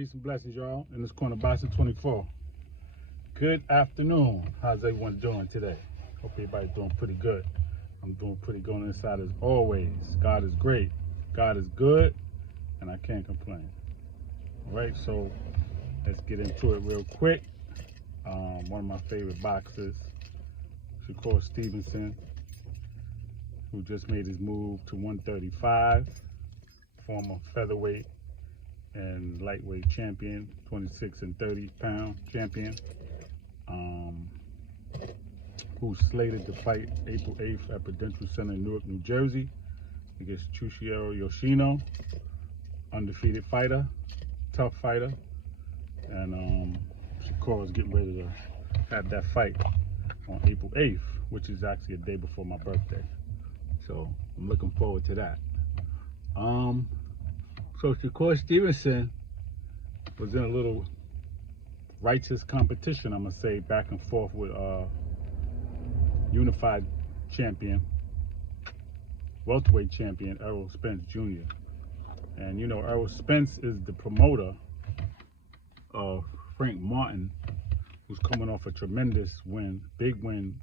Peace and blessings, y'all. In this corner, Boxing 24. Good afternoon. How's everyone doing today? Hope everybody's doing pretty good. I'm doing pretty good on this side as always. God is great. God is good, and I can't complain. All right, so let's get into it real quick. One of my favorite boxers, Shakur Stevenson, who just made his move to 135, former featherweight and lightweight champion, 26 and 30 pound champion, who's slated to fight April 8th at Prudential Center in Newark, New Jersey against Chushiero Yoshino, undefeated fighter, tough fighter, and Shakur is getting ready to have that fight on April 8th, which is actually a day before my birthday. So I'm looking forward to that. So Shakur Stevenson was in a little righteous competition, I'm gonna say, back and forth with unified champion, welterweight champion Errol Spence Jr. And you know, Errol Spence is the promoter of Frank Martin, who's coming off a tremendous win, big win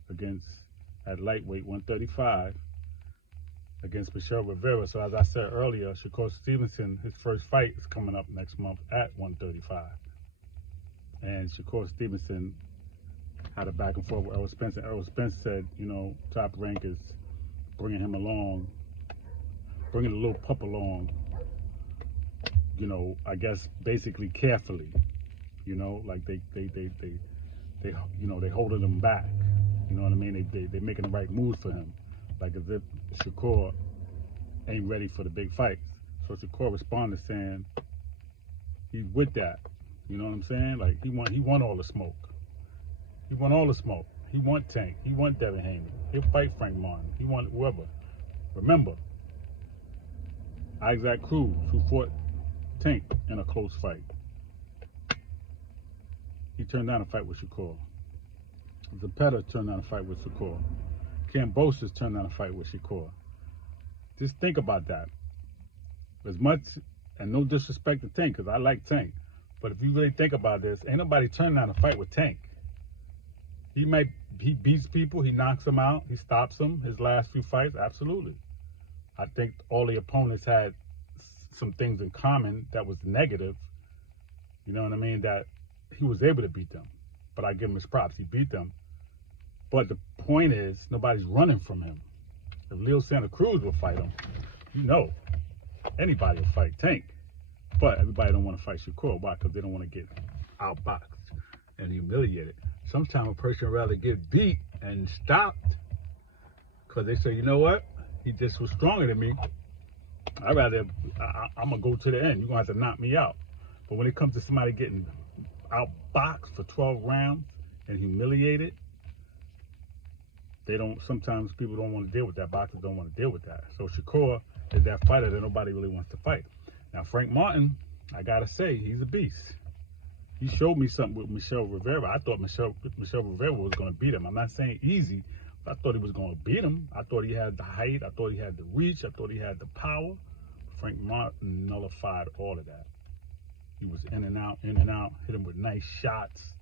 at lightweight 135 against Michelle Rivera. So as I said earlier, Shakur Stevenson, his first fight is coming up next month at 135. And Shakur Stevenson had a back and forth with Errol Spence, and Errol Spence said, you know, Top Rank is bringing him along, bringing the little pup along, you know, I guess basically carefully, you know, like they you know, they holding him back, you know what I mean? They making the right moves for him, like as if Shakur ain't ready for the big fights. So Shakur responded saying he's with that, you know what I'm saying? Like he want all the smoke. He want all the smoke. He want Tank. He want Devin Haney. He'll fight Frank Martin. He want whoever. Remember, Isaac Cruz, who fought Tank in a close fight, he turned down a fight with Shakur. Zapata turned down a fight with Shakur. Cambosis turned down a fight with Shakur. Just think about that. As much, and no disrespect to Tank, because I like Tank, but if you really think about this, ain't nobody turned down a fight with Tank. He beats people, he knocks them out, he stops them. His last few fights, absolutely. I think all the opponents had some things in common that was negative. You know what I mean? That he was able to beat them. But I give him his props, he beat them. But the point is, nobody's running from him. If Leo Santa Cruz will fight him, you know, anybody will fight Tank. But everybody don't want to fight Shakur. Why? Because they don't want to get outboxed and humiliated. Sometimes a person rather get beat and stopped because they say, you know what? He just was stronger than me. I'm going to go to the end. You're going to have to knock me out. But when it comes to somebody getting outboxed for 12 rounds and humiliated, sometimes people don't want to deal with that. Boxers don't want to deal with that. So Shakur is that fighter that nobody really wants to fight. Now, Frank Martin, I got to say, he's a beast. He showed me something with Michelle Rivera. I thought Michelle Rivera was going to beat him. I'm not saying easy, but I thought he was going to beat him. I thought he had the height. I thought he had the reach. I thought he had the power. Frank Martin nullified all of that. He was in and out, hit him with nice shots.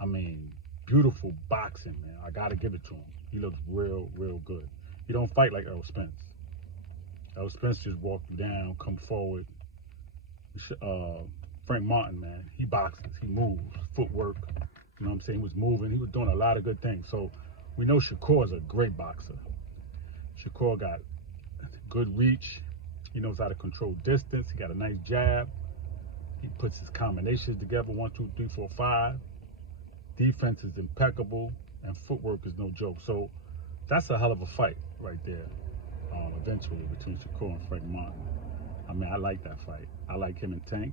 I mean, beautiful boxing, man. I got to give it to him. He looks real, real good. He don't fight like Errol Spence. Errol Spence just walk you down, come forward. Frank Martin, man, he boxes, he moves, footwork, you know what I'm saying? He was moving, he was doing a lot of good things. So we know Shakur is a great boxer. Shakur got good reach, he knows how to control distance, he got a nice jab, he puts his combinations together, 1, 2, 3, 4, 5. Defense is impeccable, and footwork is no joke. So that's a hell of a fight right there, eventually, between Shakur and Frank Martin. I mean, I like that fight. I like him and Tank.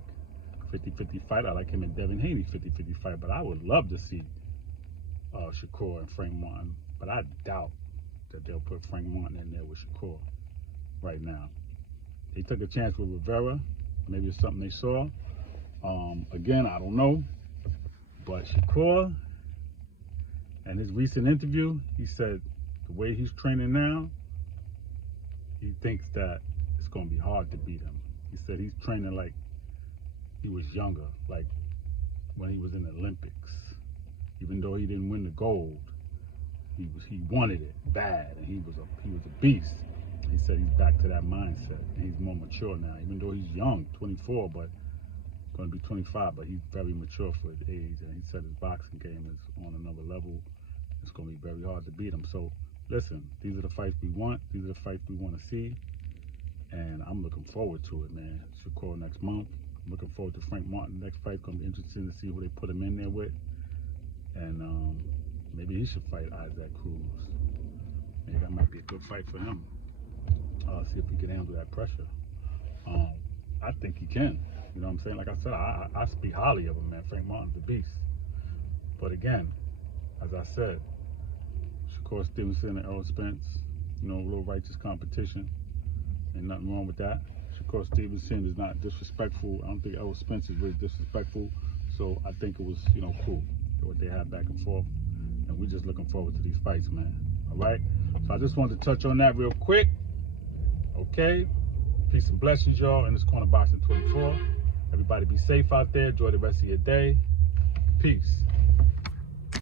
50-50 fight. I like him and Devin Haney 50-50 fight, but I would love to see Shakur and Frank Martin, but I doubt that they'll put Frank Martin in there with Shakur right now. They took a chance with Rivera. Maybe it's something they saw. Again, I don't know, but Shakur, in his recent interview, he said the way he's training now, he thinks that it's going to be hard to beat him. He said he's training like he was younger, like when he was in the Olympics. Even though he didn't win the gold, he wanted it bad, and he was a beast. He said he's back to that mindset, and he's more mature now. Even though he's young, 24, but going to be 25, but he's very mature for his age, and he said his boxing game is on another level. It's going to be very hard to beat him. So listen, these are the fights we want. These are the fights we want to see, and I'm looking forward to it, man. Shakur next month. I'm looking forward to Frank Martin. Next fight's going to be interesting to see who they put him in there with, and maybe he should fight Isaac Cruz. Maybe that might be a good fight for him. See if he can handle that pressure. I think he can. You know what I'm saying? Like I said, I speak highly of him, man. Frank Martin's a beast. But again, as I said, Shakur Stevenson and Errol Spence, you know, a little righteous competition. Ain't nothing wrong with that. Shakur Stevenson is not disrespectful. I don't think Errol Spence is really disrespectful. So I think it was, you know, cool what they had back and forth. And we're just looking forward to these fights, man. All right? So I just wanted to touch on that real quick. Okay? Peace and blessings, y'all, in this Corner Boxing 24. Everybody be safe out there. Enjoy the rest of your day. Peace.